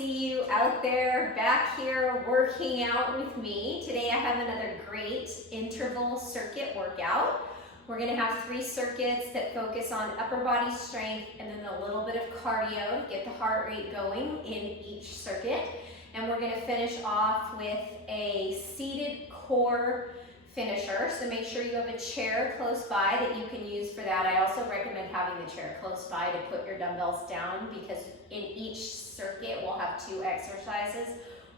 see you out there back here working out with me. Today I have another great interval circuit workout. We're going to have 3 circuits that focus on upper body strength and then a little bit of cardio to get the heart rate going in each circuit. And we're going to finish off with a seated core finisher, so make sure you have a chair close by that you can use for that. I also recommend having the chair close by to put your dumbbells down, because in each circuit we'll have 2 exercises,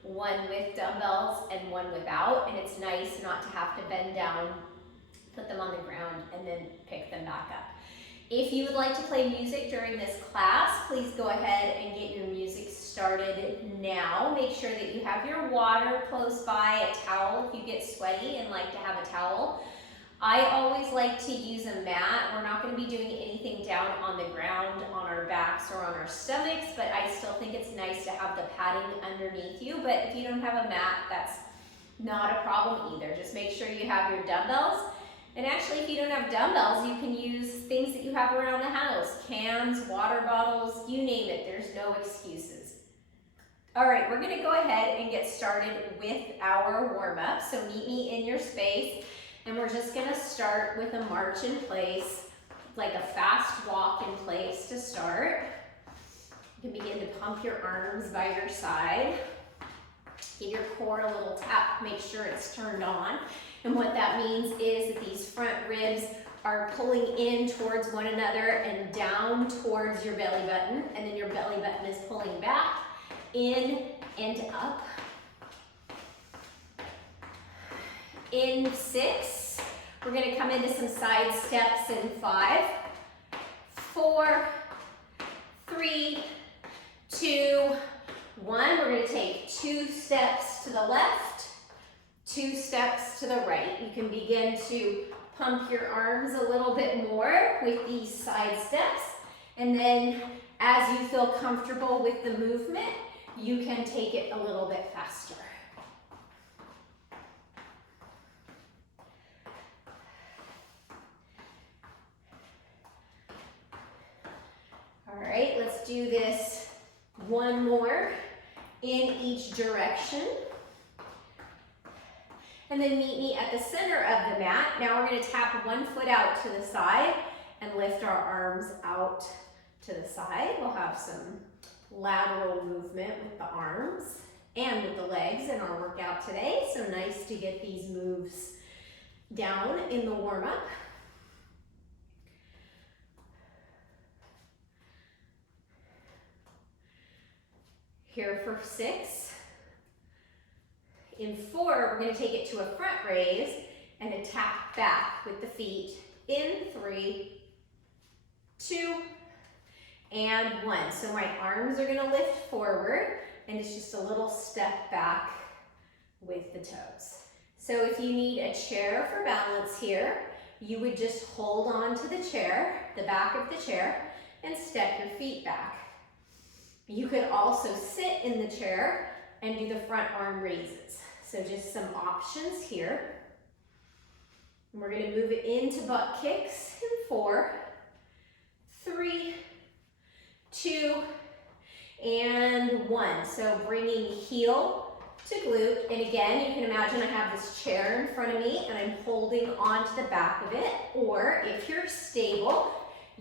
one with dumbbells and one without, and it's nice not to have to bend down, put them on the ground, and then pick them back up. If you would like to play music during this class, please go ahead and get your music started now. Make sure that you have your water close by, a towel if you get sweaty and like to have a towel. I always like to use a mat. We're not going to be doing anything down on the ground on our backs or on our stomachs, but I still think it's nice to have the padding underneath you. But if you don't have a mat, that's not a problem either. Just make sure you have your dumbbells. And actually, if you don't have dumbbells, you can use things that you have around the house. Cans, water bottles, you name it. There's no excuses. All right, we're going to go ahead and get started with our warm-up. So meet me in your space, and we're just going to start with a march in place, like a fast walk in place to start. You can begin to pump your arms by your side. Give your core a little tap, make sure it's turned on. And what that means is that these front ribs are pulling in towards one another and down towards your belly button, and then your belly button is pulling back, in and up. In 6, we're going to come into some side steps in 5, 4, 3, 2, 1. We're going to take 2 steps to the left, 2 steps to the right. You can begin to pump your arms a little bit more with these side steps. And then as you feel comfortable with the movement, you can take it a little bit faster. All right, let's do this one more in each direction. And then meet me at the center of the mat. Now we're going to tap one foot out to the side and lift our arms out to the side. We'll have some lateral movement with the arms and with the legs in our workout today. So nice to get these moves down in the warm-up. Here for 6. In 4, we're going to take it to a front raise and a tap back with the feet in 3, 2, and 1. So my arms are going to lift forward, and it's just a little step back with the toes. So if you need a chair for balance here, you would just hold on to the chair, the back of the chair, and step your feet back. You could also sit in the chair and do the front arm raises. So just some options here. We're going to move it into butt kicks in 4, 3, 2, and 1. So bringing heel to glute. And again, you can imagine I have this chair in front of me and I'm holding onto the back of it. Or if you're stable,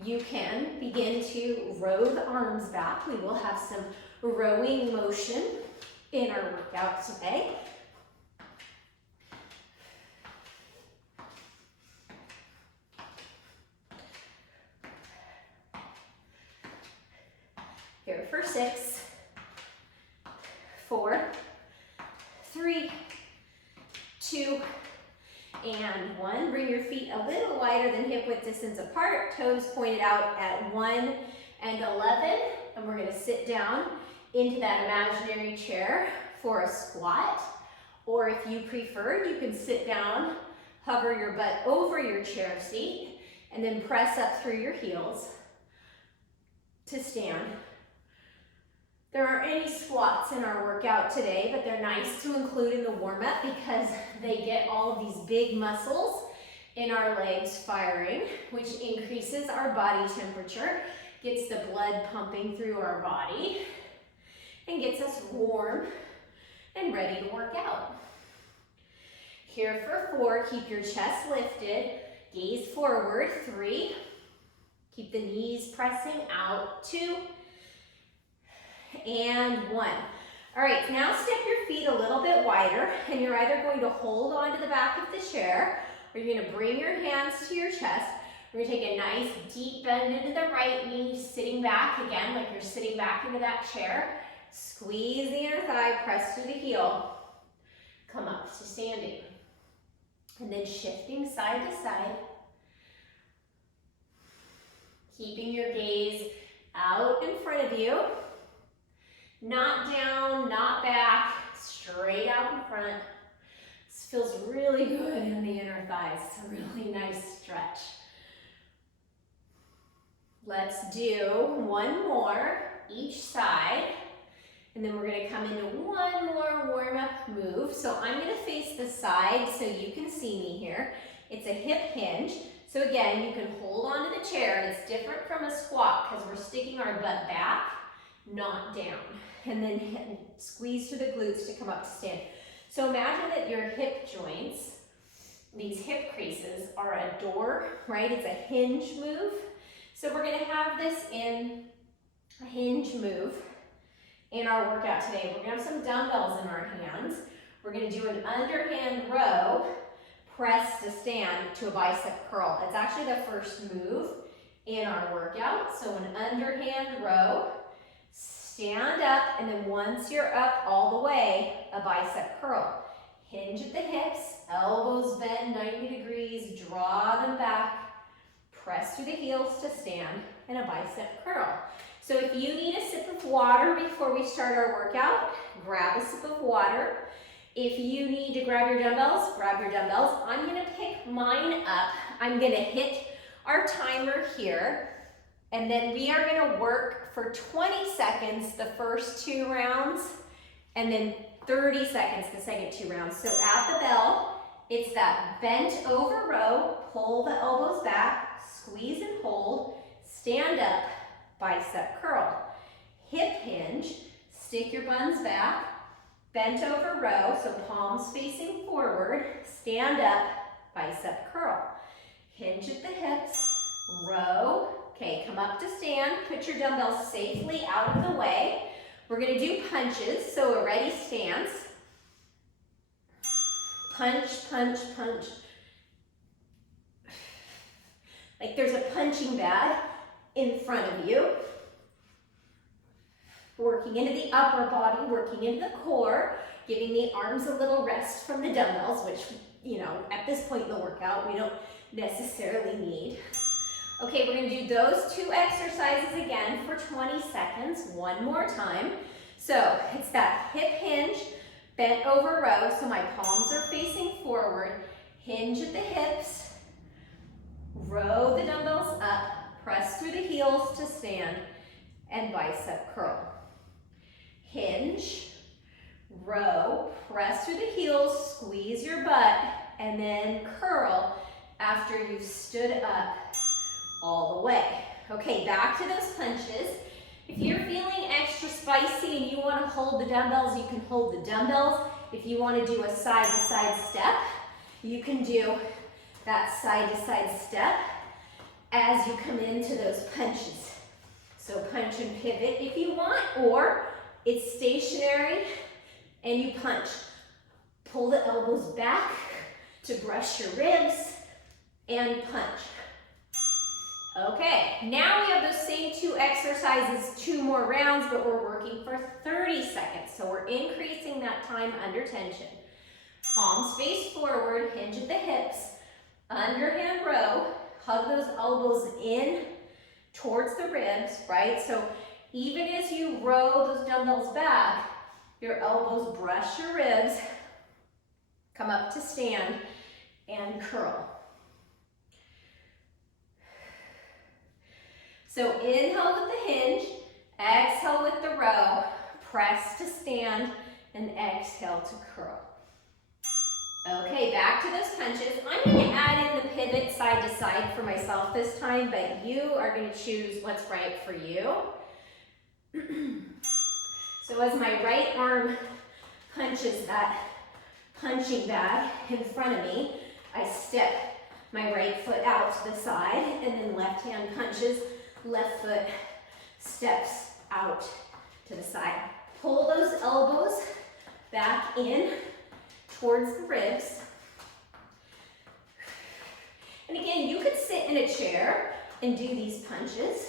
you can begin to row the arms back. We will have some rowing motion in our workout today. Here for 6, 4, 3, 2, and 1. Bring your feet a little wider than hip width distance apart. Toes pointed out at 1 and 11. And we're going to sit down into that imaginary chair for a squat. Or if you prefer, you can sit down, hover your butt over your chair seat, and then press up through your heels to stand. There aren't any squats in our workout today, but they're nice to include in the warm-up because they get all of these big muscles in our legs firing, which increases our body temperature, gets the blood pumping through our body, and gets us warm and ready to work out. Here for 4, keep your chest lifted, gaze forward, 3, keep the knees pressing out, 2, and 1. All right, now step your feet a little bit wider, and you're either going to hold onto the back of the chair, or you're gonna bring your hands to your chest. We're gonna take a nice deep bend into the right knee, sitting back again, like you're sitting back into that chair. Squeeze the inner thigh, press through the heel. Come up to standing. And then shifting side to side. Keeping your gaze out in front of you. Not down, not back, straight out in front. This feels really good in the inner thighs. It's a really nice stretch. Let's do one more each side. And then we're gonna come into one more warm-up move. So I'm gonna face the side so you can see me here. It's a hip hinge. So again, you can hold onto the chair, and it's different from a squat because we're sticking our butt back, not down. And then squeeze through the glutes to come up to stand. So imagine that your hip joints, these hip creases, are a door, right? It's a hinge move. So we're gonna have this in a hinge move in our workout today. We're gonna have some dumbbells in our hands. We're gonna do an underhand row, press to stand to a bicep curl. It's actually the first move in our workout. So an underhand row, stand up, and then once you're up all the way, a bicep curl. Hinge at the hips, elbows bend 90 degrees, draw them back, press through the heels to stand, and a bicep curl. So if you need a sip of water before we start our workout, grab a sip of water. If you need to grab your dumbbells, grab your dumbbells. I'm gonna pick mine up. I'm gonna hit our timer here, and then we are gonna work for 20 seconds the first 2 rounds, and then 30 seconds the second 2 rounds. So at the bell, it's that bent over row, pull the elbows back, squeeze and hold, stand up, bicep curl. Hip hinge, stick your buns back, bent over row, so palms facing forward, stand up, bicep curl. Hinge at the hips, row. Okay, come up to stand, put your dumbbells safely out of the way. We're gonna do punches, so a ready stance. Punch, punch, punch. Like there's a punching bag in front of you. Working into the upper body, working into the core, giving the arms a little rest from the dumbbells, which, you know, at this point in the workout, we don't necessarily need. Okay, we're gonna do those 2 exercises again for 20 seconds, one more time. So it's that hip hinge, bent over row, so my palms are facing forward, hinge at the hips, row the dumbbells up, press through the heels to stand, and bicep curl. Hinge, row, press through the heels, squeeze your butt, and then curl after you've stood up all the way. Okay, back to those punches. If you're feeling extra spicy and you want to hold the dumbbells, you can hold the dumbbells. If you want to do a side-to-side step, you can do that side-to-side step as you come into those punches. So punch and pivot if you want, or it's stationary and you punch. Pull the elbows back to brush your ribs and punch. Okay, now we have those same 2 exercises, 2 more rounds, but we're working for 30 seconds. So we're increasing that time under tension. Palms face forward, hinge at the hips, underhand row, hug those elbows in towards the ribs, right? So even as you row those dumbbells back, your elbows brush your ribs, come up to stand, and curl. So inhale with the hinge, exhale with the row, press to stand, and exhale to curl. Okay, back to those punches. I'm going to add in the pivot side to side for myself this time, but you are going to choose what's right for you. So as my right arm punches that punching bag in front of me, I step my right foot out to the side, and then left hand punches, left foot steps out to the side. Pull those elbows back in towards the ribs. And again, you could sit in a chair and do these punches.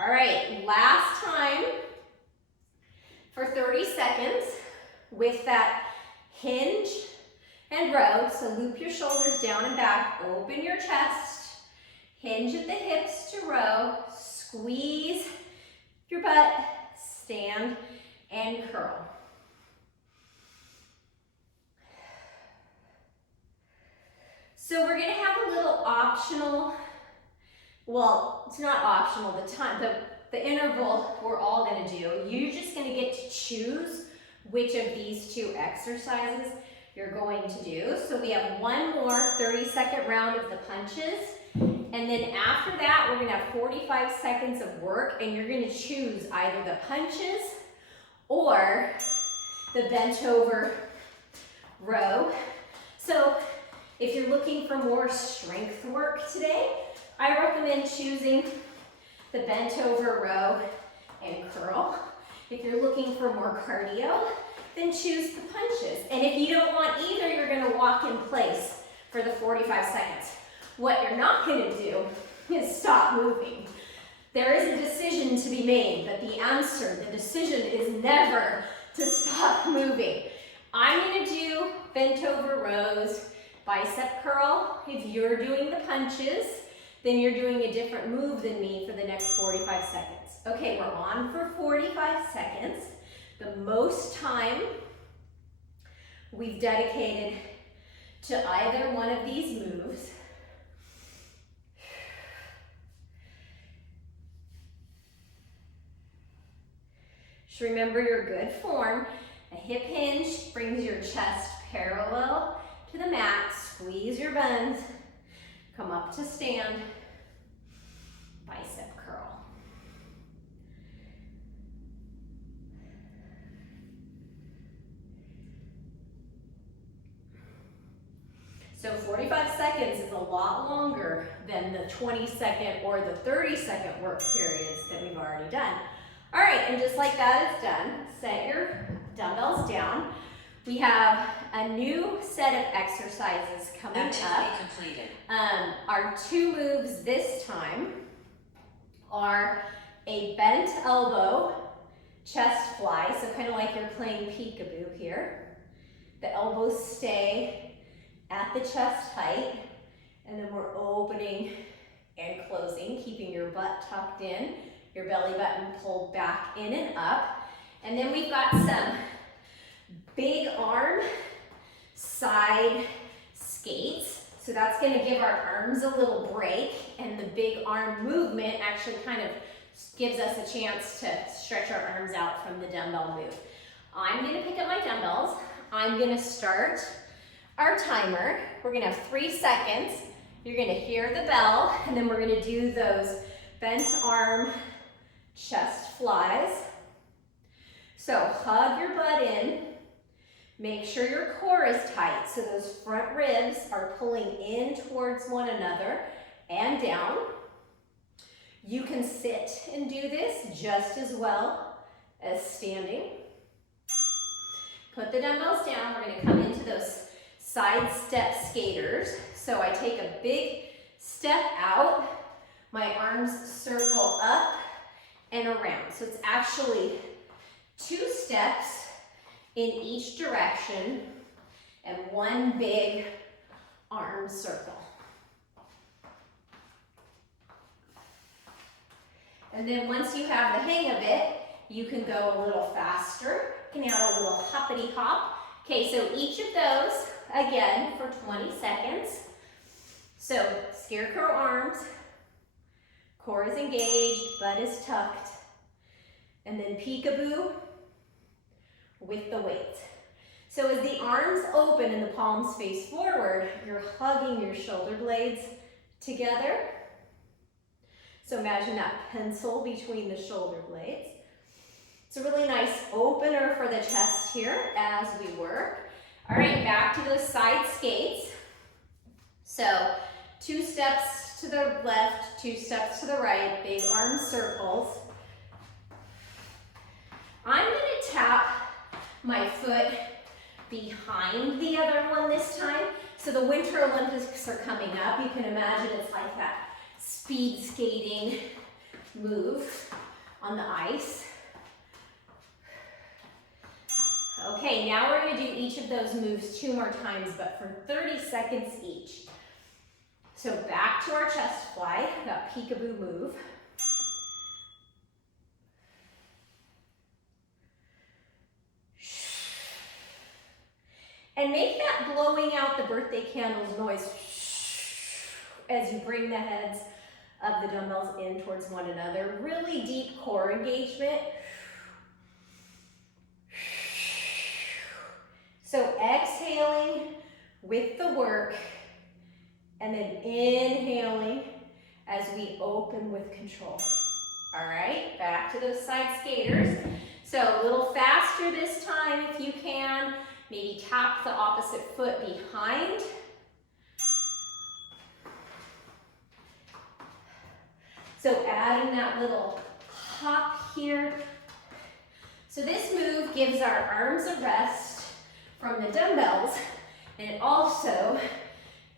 All right, last time for 30 seconds with that hinge and row. So loop your shoulders down and back, open your chest, hinge at the hips to row, squeeze your butt, stand and curl. So we're gonna have a little optional, well, it's not optional, the interval we're all gonna do. You're just gonna get to choose which of these two exercises you're going to do. So we have one more 30-second round of the punches. And then after that, we're gonna have 45 seconds of work, and you're gonna choose either the punches or the bent over row. So if you're looking for more strength work today, I recommend choosing the bent over row and curl. If you're looking for more cardio, then choose the punches. And if you don't want either, you're gonna walk in place for the 45 seconds. What you're not gonna do is stop moving. There is a decision to be made, but the decision is never to stop moving. I'm gonna do bent over rows, bicep curl. If you're doing the punches, then you're doing a different move than me for the next 45 seconds. Okay, we're on for 45 seconds. The most time we've dedicated to either one of these moves. Just remember your good form. A hip hinge brings your chest parallel to the mat. Squeeze your buns. Come up to stand. Bicep curl. So 45 seconds is a lot longer than the 20-second or the 30-second work periods that we've already done. All right, and just like that it's done, set your dumbbells down. We have a new set of exercises coming up. Completed. Our two moves this time are a bent elbow chest fly, so kind of like you're playing peekaboo here. The elbows stay at the chest height, and then we're opening and closing, keeping your butt tucked in, your belly button pulled back in and up. And then we've got some big arm side skates. So that's gonna give our arms a little break, and the big arm movement actually kind of gives us a chance to stretch our arms out from the dumbbell move. I'm gonna pick up my dumbbells. I'm gonna start our timer. We're gonna have 3 seconds. You're gonna hear the bell, and then we're gonna do those bent arm chest flies. So hug your butt in. Make sure your core is tight, so those front ribs are pulling in towards one another and down. You can sit and do this just as well as standing. Put the dumbbells down. We're gonna come into those side step skaters. So I take a big step out, my arms circle up and around. So it's actually 2 steps in each direction and 1 big arm circle. And then once you have the hang of it, you can go a little faster. You can add a little hoppity hop. Okay, so each of those, again, for 20 seconds. So scarecrow arms, core is engaged, butt is tucked, and then peekaboo with the weight. So as the arms open and the palms face forward, you're hugging your shoulder blades together. So imagine that pencil between the shoulder blades. It's a really nice opener for the chest here as we work. All right, back to those side skates. So 2 steps to the left, 2 steps to the right, big arm circles. I'm gonna tap my foot behind the other one this time. So the Winter Olympics are coming up. You can imagine it's like that speed skating move on the ice. Okay, now we're gonna do each of those moves 2 more times, but for 30 seconds each. So back to our chest fly, that peekaboo move. And make that blowing out the birthday candles noise as you bring the heads of the dumbbells in towards one another. Really deep core engagement. So exhaling with the work and then inhaling as we open with control. All right, back to those side skaters. So a little faster this time if you can. Maybe tap the opposite foot behind. So adding that little hop here. So this move gives our arms a rest from the dumbbells, and it also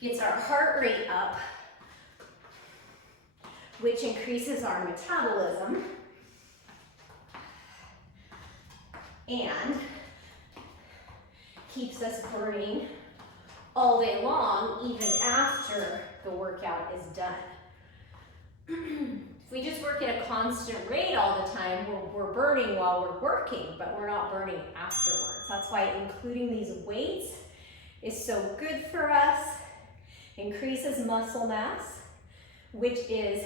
gets our heart rate up, which increases our metabolism and keeps us burning all day long, even after the workout is done. If we just work at a constant rate all the time, we're burning while we're working, but we're not burning afterwards. That's why including these weights is so good for us. Increases muscle mass, which is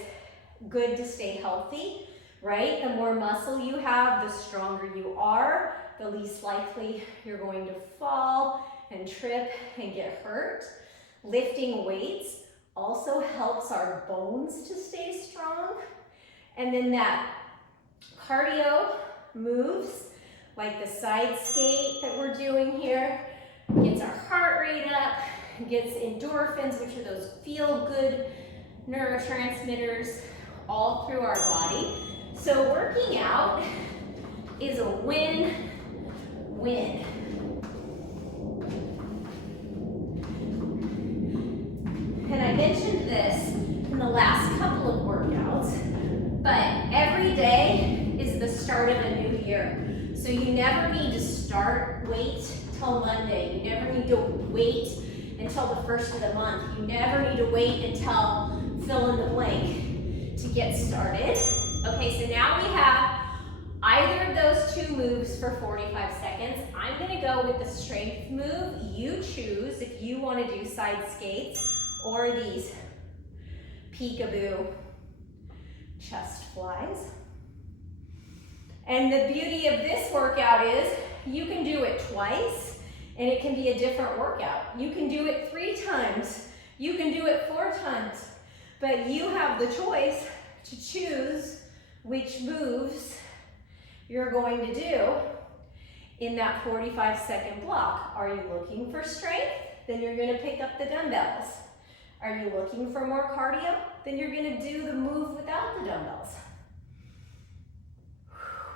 good to stay healthy, right? The more muscle you have, the stronger you are, the least likely you're going to fall and trip and get hurt. Lifting weights also helps our bones to stay strong. And then that cardio moves, like the side skate that we're doing here, gets our heart rate up, gets endorphins, which are those feel-good neurotransmitters all through our body. So working out is a win-win. And I mentioned this in the last couple of workouts, but every day is the start of a new year. So you never need to wait till Monday. You never need to wait until the first of the month. You never need to wait until fill in the blank to get started. Okay, so now we have either of those 2 moves for 45 seconds. I'm gonna go with the strength move. You choose if you wanna do side skates or these peekaboo chest flies. And the beauty of this workout is you can do it twice and it can be a different workout. You can do it 3 times. You can do it 4 times. But you have the choice to choose which moves you're going to do in that 45-second block. Are you looking for strength? Then you're going to pick up the dumbbells. Are you looking for more cardio? Then you're going to do the move without the dumbbells.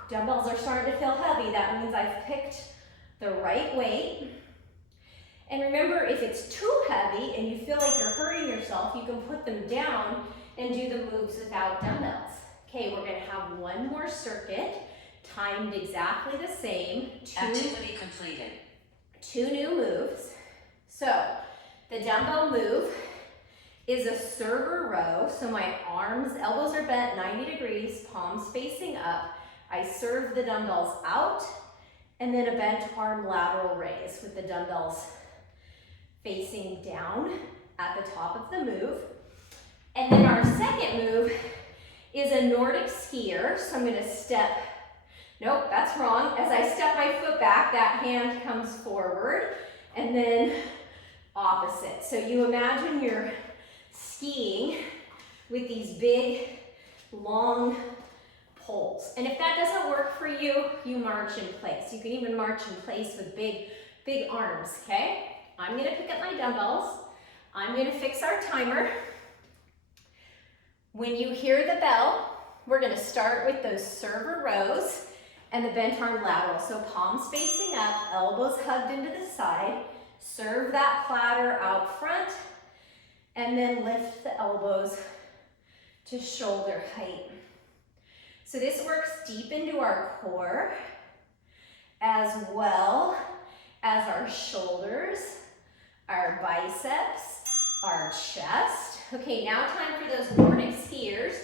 Dumbbells are starting to feel heavy. That means I've picked the right weight. And remember, if it's too heavy and you feel like you're hurting yourself, you can put them down and do the moves without dumbbells. Okay, we're going to have 1 more circuit, timed exactly the same. Activity completed. 2 new moves. So the dumbbell move is a server row. So my arms, elbows are bent 90 degrees, palms facing up. I serve the dumbbells out, and then a bent arm lateral raise with the dumbbells facing down at the top of the move. And then our second move is a Nordic Skier. So I'm gonna step, nope, that's wrong. As I step my foot back, that hand comes forward, and then opposite. So you imagine you're skiing with these big long pulls. And if that doesn't work for you, you march in place. You can even march in place with big arms, okay? I'm gonna pick up my dumbbells. I'm gonna fix our timer. When you hear the bell, we're gonna start with those server rows and the bent arm lateral. So palms facing up, elbows hugged into the side. Serve that platter out front, and then lift the elbows to shoulder height. So this works deep into our core, as well as our shoulders, our biceps, our chest. Okay, now time for those Nordic skiers.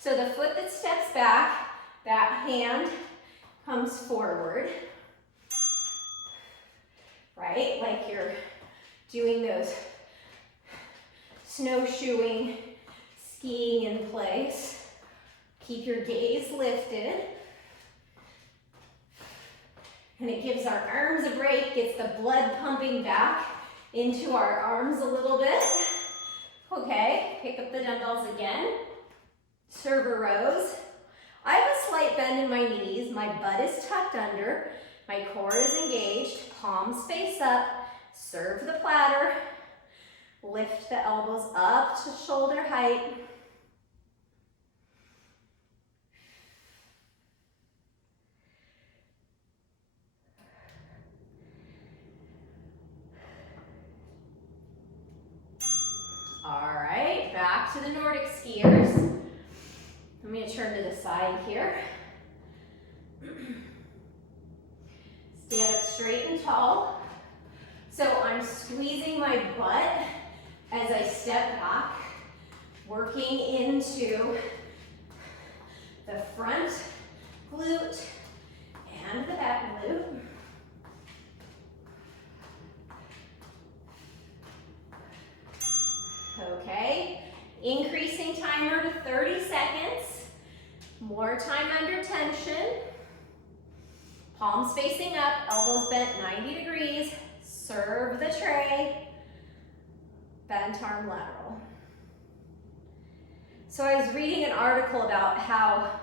So the foot that steps back, that hand comes forward, right? Like you're doing those snowshoeing, skiing in place. Keep your gaze lifted. And it gives our arms a break, gets the blood pumping back into our arms a little bit. Okay, pick up the dumbbells again. Server rows. I have a slight bend in my knees. My butt is tucked under. My core is engaged. Palms face up. Serve the platter. Lift the elbows up to shoulder height. All right, back to the Nordic Skiers. I'm going to turn to the side here. Stand up straight and tall. So I'm squeezing my butt as I step back, working into the front glute and the back glute. Okay, increasing timer to 30 seconds. More time under tension. Palms facing up, elbows bent 90 degrees. Serve the tray. Bent arm lateral. So I was reading an article about how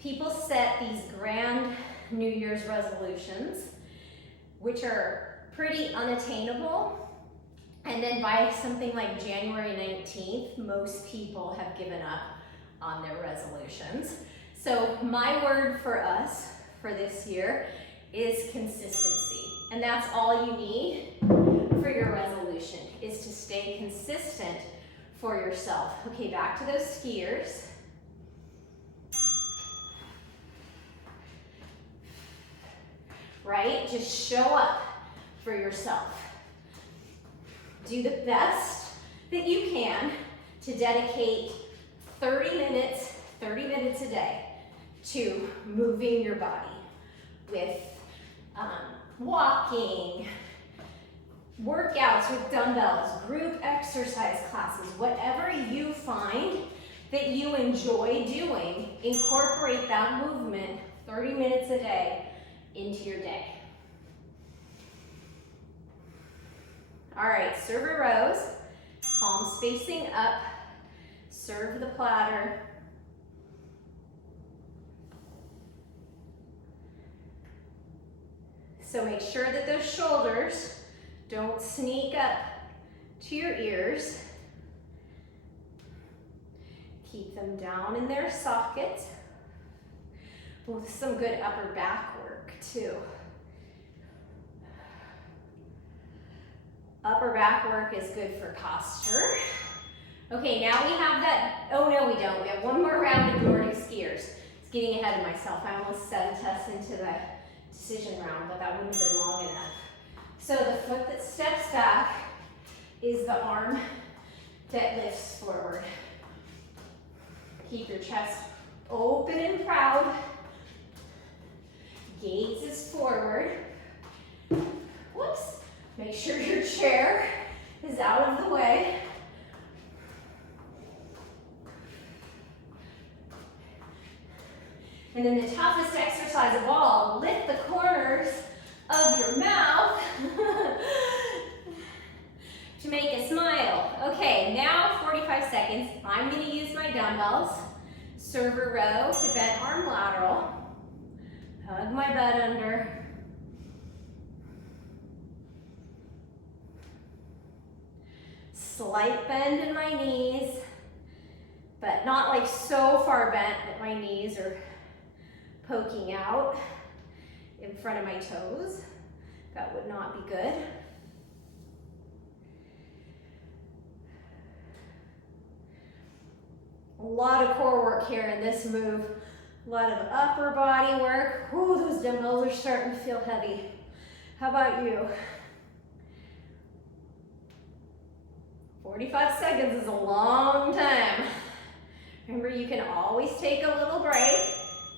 people set these grand New Year's resolutions, which are pretty unattainable. And then by something like January 19th, most people have given up on their resolutions. So my word for us for this year is consistency. And that's all you need for your resolution, is to stay consistent for yourself. Okay, back to those skiers. Right? Just show up for yourself. Do the best that you can to dedicate 30 minutes a day to moving your body with walking, workouts with dumbbells, group exercise classes, whatever you find that you enjoy doing, incorporate that movement 30 minutes a day into your day. All right, server rows, palms facing up, serve the platter. So make sure that those shoulders don't sneak up to your ears. Keep them down in their sockets with some good upper back work too. Upper back work is good for posture. Okay, now we have that, oh no we don't, we have one more round of Nordic Skiers. It's getting ahead of myself. I almost sent us into the decision round, but that wouldn't have been long enough. So the foot that steps back is the arm that lifts forward. Keep your chest open and proud. Gaze is forward. Whoops. Make sure your chair is out of the way. And then the toughest exercise of all, lift the corners of your mouth to make a smile. Okay, now 45 seconds. I'm going to use my dumbbells. Server row to bent arm lateral. Hug my butt under. Slight bend in my knees, but not like so far bent that my knees are poking out in front of my toes. That would not be good. A lot of core work here in this move. A lot of upper body work. Ooh, those dumbbells are starting to feel heavy. How about you? 45 seconds is a long time. Remember, you can always take a little break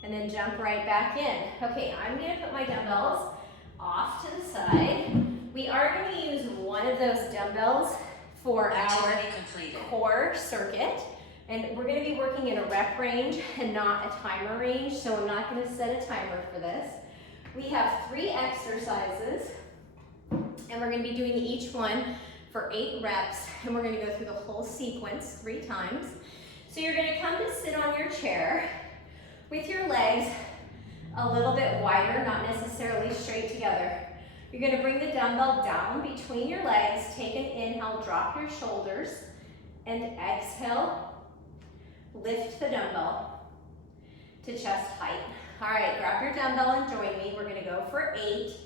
and then jump right back in. Okay, I'm gonna put my dumbbells off to the side. We are gonna use one of those dumbbells for our core circuit. And we're gonna be working in a rep range and not a timer range, so I'm not gonna set a timer for this. We have 3 exercises, and we're gonna be doing each one for 8 reps, and we're gonna go through the whole sequence 3 times. So you're gonna come to sit on your chair with your legs a little bit wider, not necessarily straight together. You're gonna bring the dumbbell down between your legs, take an inhale, drop your shoulders, and exhale, lift the dumbbell to chest height. All right, grab your dumbbell and join me. We're gonna go for 8,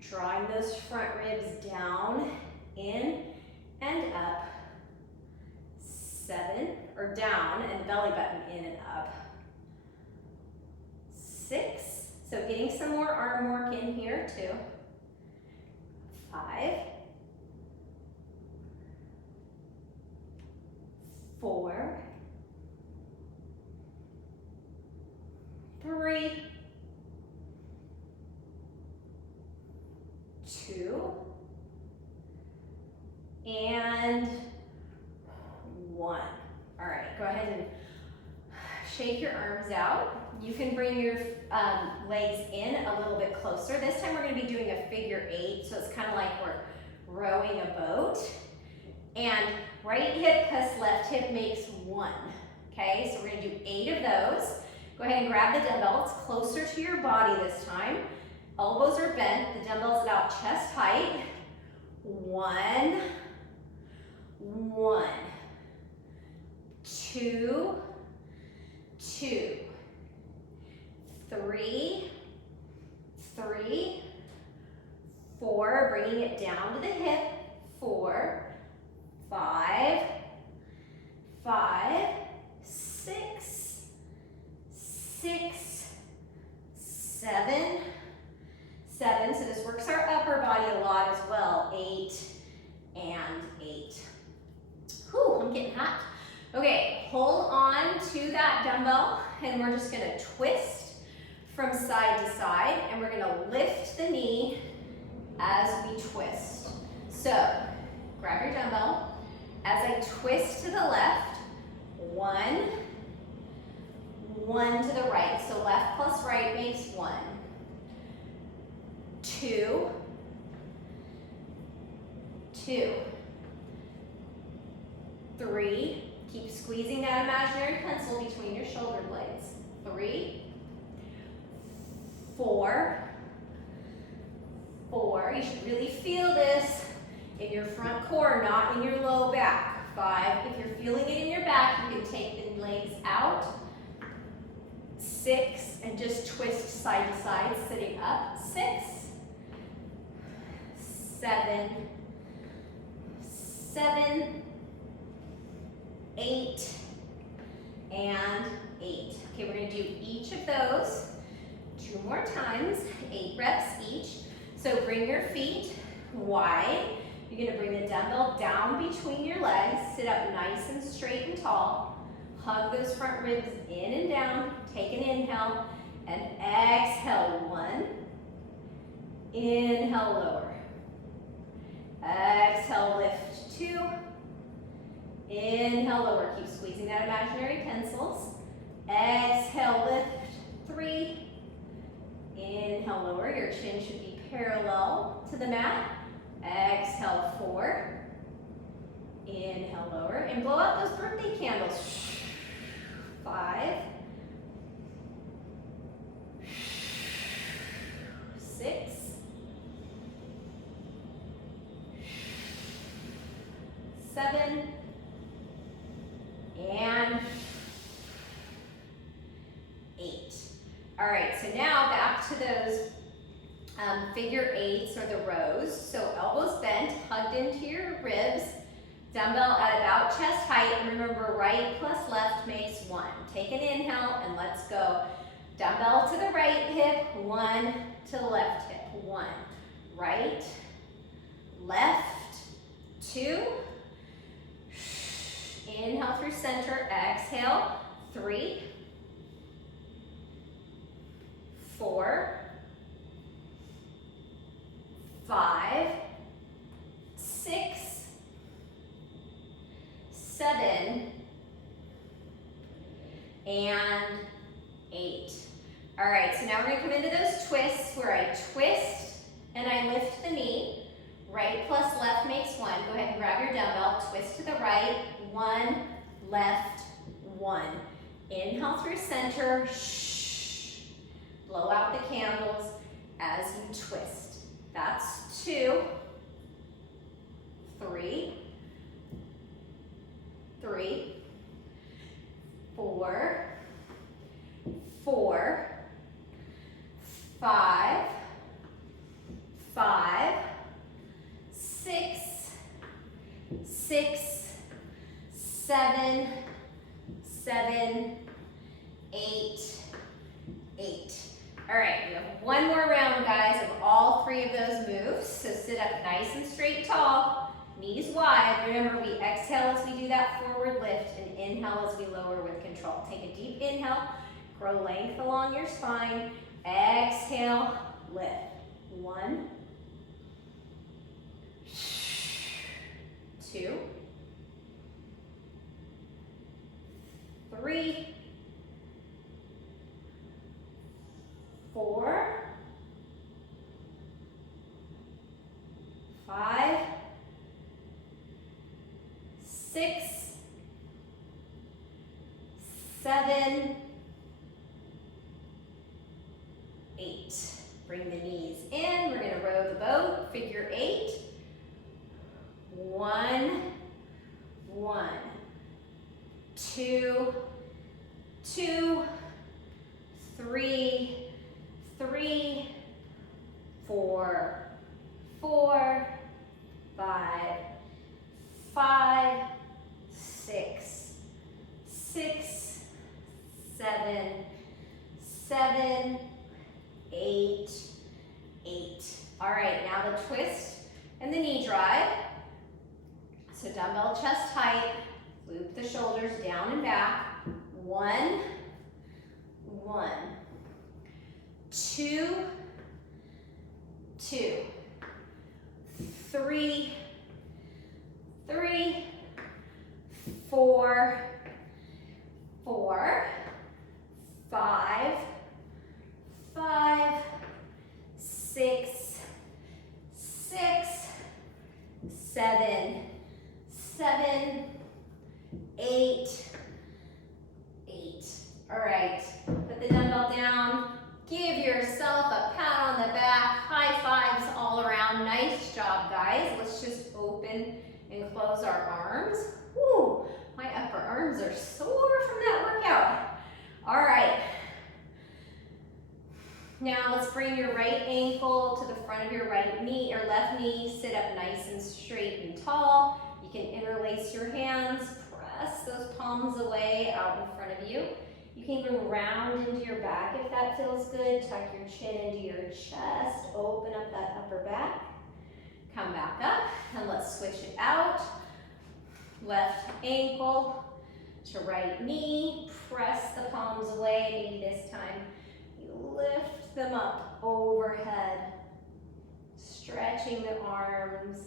drawing those front ribs down, in and up. 7, or down, and the belly button in and up. 6, so getting some more arm work in here too. 5, 4, 3, 2, and 1. All right, go ahead and shake your arms out. You can bring your legs in a little bit closer. This time we're gonna be doing a figure 8, so it's kind of like we're rowing a boat. And right hip plus left hip makes 1, okay? So we're gonna do 8 of those. Go ahead and grab the dumbbell. It's closer to your body this time. Elbows are bent, the dumbbell's about chest height. 1, 1, 2, 2, 3, 3, 4, bringing it down to the hip, 4, 5, 5, 6, 6, 7, 7, so this works our upper body a lot as well, 8, and 8. Whew, I'm getting hot. Okay, hold on to that dumbbell, and we're just gonna twist from side to side, and we're gonna lift the knee as we twist. So, grab your dumbbell. As I twist to the left, 1, 1 to the right. So left plus right makes 1. 2, 2, 3, keep squeezing that imaginary pencil between your shoulder blades. 3, 4, 4, you should really feel this in your front core, not in your low back. 5, if you're feeling it in your back, you can take the legs out. 6, and just twist side to side, sitting up. 6, 7, 7, 8, and 8. Okay, we're gonna do each of those 2 more times, 8 reps each. So bring your feet wide. You're gonna bring the dumbbell down between your legs, sit up nice and straight and tall. Hug those front ribs in and down. Take an inhale and exhale. 1. Inhale, lower. Exhale, lift. 2. Inhale, lower. Keep squeezing that imaginary pencils. Exhale, lift. 3. Inhale, lower. Your chin should be parallel to the mat. Exhale, 4. Inhale, lower. And blow out those birthday candles. 5. All right, so now back to those figure eights or the rows. So elbows bent, hugged into your ribs, dumbbell at about chest height. Remember, right plus left makes one. Take an inhale and let's go. Dumbbell to the right hip, one to the left hip. One, right, left, two. Inhale through center, exhale, 3, 4, 5, 6, 7, and 8. All right, so now we're gonna come into those twists where I twist and I lift the knee. Right plus left makes one. Go ahead and grab your dumbbell, twist to the right, 1, left, 1. Inhale through center, shh. Blow out the candles as you twist. That's 2, 3, 3, 4, 4, 5, 5, 6, 6, 7, 7, 8, 8. All right, we have one more round, guys, of all 3 of those moves. So sit up nice and straight tall, knees wide. Remember, we exhale as we do that forward lift and inhale as we lower with control. Take a deep inhale, grow length along your spine. Exhale, lift. 1, 2, 3, 4, 5, 6, 7, 8. Bring the knees in. We're going to row the boat, figure 8. 1, 1, 2, 2, 3, 3, 4, 4, 5, 5, 6, 6, 7, 7, 8, 8. All right, now the twist and the knee drive. So dumbbell chest height, loop the shoulders down and back. 1, 1, 2, 2, 3, 3, 4, 4, 5, 5, 6, 6, 7, 7, 8, 8. All right, put the dumbbell down. Give yourself a pat on the back. High fives all around. Nice job, guys. Let's just open and close our arms. Woo, my upper arms are sore from that workout. All right. Now let's bring your right ankle to the front of your right knee or left knee. Sit up nice and straight and tall. You can interlace your hands. Press those palms away out in front of you. You can even round into your back if that feels good. Tuck your chin into your chest. Open up that upper back. Come back up and let's switch it out. Left ankle to right knee. Press the palms away. Maybe this time you lift them up overhead. Stretching the arms.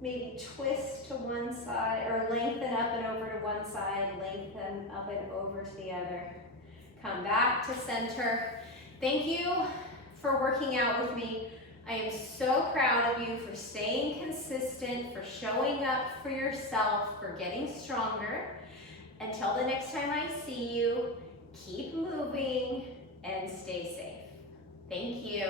Maybe twist to one side or lengthen up and over to one side. Lengthen up and over to the other. Come back to center. Thank you for working out with me. I am so proud of you for staying consistent, for showing up for yourself, for getting stronger. Until the next time I see you, keep moving and stay safe. Thank you.